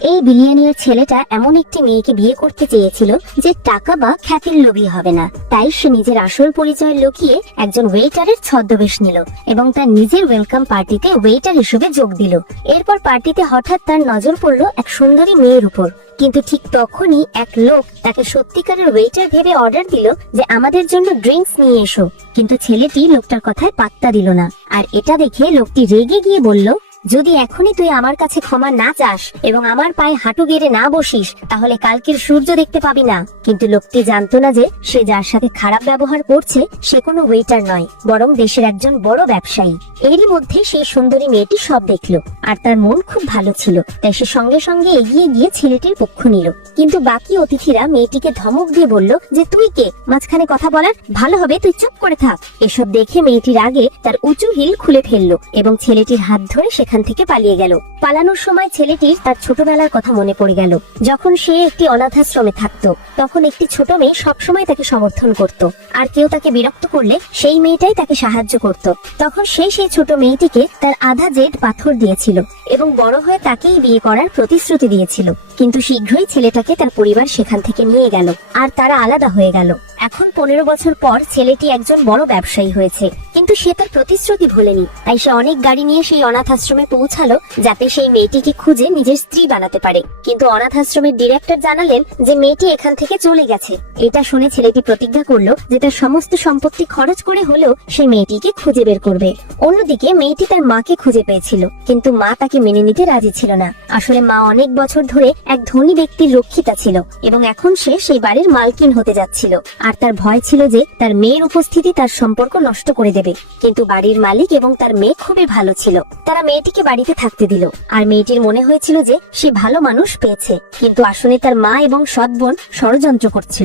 এই বিলিয়নিয়ার ছেলেটা এমন একটি মেয়েকে বিয়ে করতে চেয়েছিল যে টাকা বা খ্যাতির লোভী হবে না। তাই সে নিজের আসল পরিচয় লুকিয়ে একজন ওয়েটারের ছদ্মবেশ নিল এবং তার নিজের ওয়েলকাম পার্টিতে ওয়েটার হিসেবে যোগ দিল। এরপর পার্টিতে হঠাৎ তার নজর পড়ল এক সুন্দরী মেয়ের উপর। কিন্তু ঠিক তখনই এক লোক তাকে সত্যিকারের ওয়েটার ভেবে অর্ডার দিল যে আমাদের জন্য ড্রিঙ্কস নিয়ে এসো। কিন্তু ছেলেটি লোকটার কথায় পাত্তা দিল না। আর এটা দেখে লোকটি রেগে গিয়ে বলল যদি এখনই তুই আমার কাছে ক্ষমা না চাস এবং আমার পায়ে হাঁটু গেড়ে না বসিস, তাহলে কালকের সূর্য দেখতে পাবি না। কিন্তু লোকটি জানতো না যে সে যার সাথে খারাপ ব্যবহার করছে, সে কোনো ওয়েটার নয়, বরং দেশের একজন বড় ব্যবসায়ী। এরই মধ্যে সেই সুন্দরী মেয়েটি সব দেখল, আর তার মন খুব ভালো ছিল, তাই সে সঙ্গে সঙ্গে এগিয়ে গিয়ে ছেলেটির পক্ষ নিল। কিন্তু বাকি অতিথিরা মেয়েটিকে ধমক দিয়ে বলল, যে তুই কে? মাঝখানে কথা বলার? ভালো হবে, তুই চুপ করে থাক। এসব দেখে মেয়েটির আগে তার উঁচু হিল খুলে ফেলল, এবং ছেলেটির হাত ধরে সেখান থেকে পালিয়ে গেল। পালানোর সময় ছেলেটির তার ছোটবেলার কথা মনে পড়ে গেল। যখন সে একটি অনাথাশ্রমে থাকতো, তখন একটি ছোট মেয়ে সবসময় তাকে সমর্থন করত। আর কেউ তাকে বিরক্ত করলে সেই মেয়েটাই তাকে সাহায্য করত। তখন সে সেই ছোট মেয়েটিকে তার আধা জেদ পাথর দিয়েছিল এবং বড় হয়ে তাকেই বিয়ে করার প্রতিশ্রুতি দিয়েছিল। কিন্তু শীঘ্রই ছেলেটাকে তার পরিবার সেখান থেকে নিয়ে গেল, আর তারা আলাদা হয়ে গেল। এখন পনেরো বছর পর ছেলেটি একজন বড় ব্যবসায়ী হয়েছে। কিন্তু সে তার প্রতিশ্রুতি ভুলেনি। তাই সে অনেক গাড়ি নিয়ে সেই অনাথ আশ্রমে পৌঁছালো, যাতে সেই মেয়েটিকে খুঁজে নিজের স্ত্রী বানাতে পারে। কিন্তু অনাথ আশ্রমের ডিরেক্টর জানালেন যে মেয়েটি এখান থেকে চলে গেছে। এটা শুনে ছেলেটি প্রতিজ্ঞা করল যে তার সমস্ত সম্পত্তি খরচ করে হলেও সে মেয়েটিকে খুঁজে বের করবে। অন্যদিকে মেয়েটি তার মাকে খুঁজে পেয়েছিল, কিন্তু মা তাকে মেনে নিতে রাজি ছিল না। আসলে মা অনেক বছর ধরে এক ধনী ব্যক্তির রক্ষিতা ছিল, এবং এখন সে সেই বাড়ির মালকিন হতে যাচ্ছিল। আর তার ভয় ছিল যে তার মেয়ের উপস্থিতি তার সম্পর্ক নষ্ট করে দেবে। কিন্তু বাড়ির মালিক এবং তার মেয়ে খুবই ভালো ছিল। তারা মেয়েটিকে বাড়িতে থাকতে দিল। আর মেয়েটির মনে হয়েছিল যে সে ভালো মানুষ পেয়েছে। কিন্তু আসলে তার মা এবং সৎ বোন ষড়যন্ত্র করছিল।